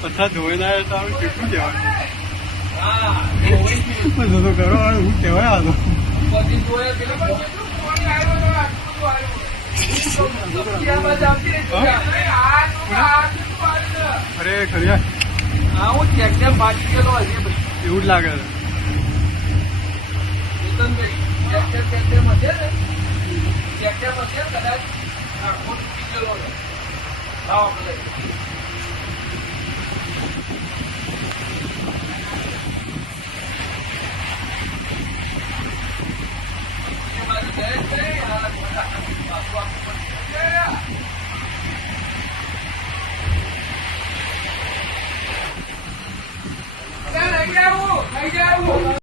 પથ્થર ધોઈને આવ્યો તો આપણે કેટલું કહેવાય તો કરો હું કહેવાય આ અરે ખરી હું ટ્રેક્ટર પાછી ગયેલો હશે એવું જ લાગે છે ટ્રેક્ટરમાં છે ને ટ્રેક્ટરમાં છે કદાચ આખો તૂટી ગયેલો છે લઈ જાવું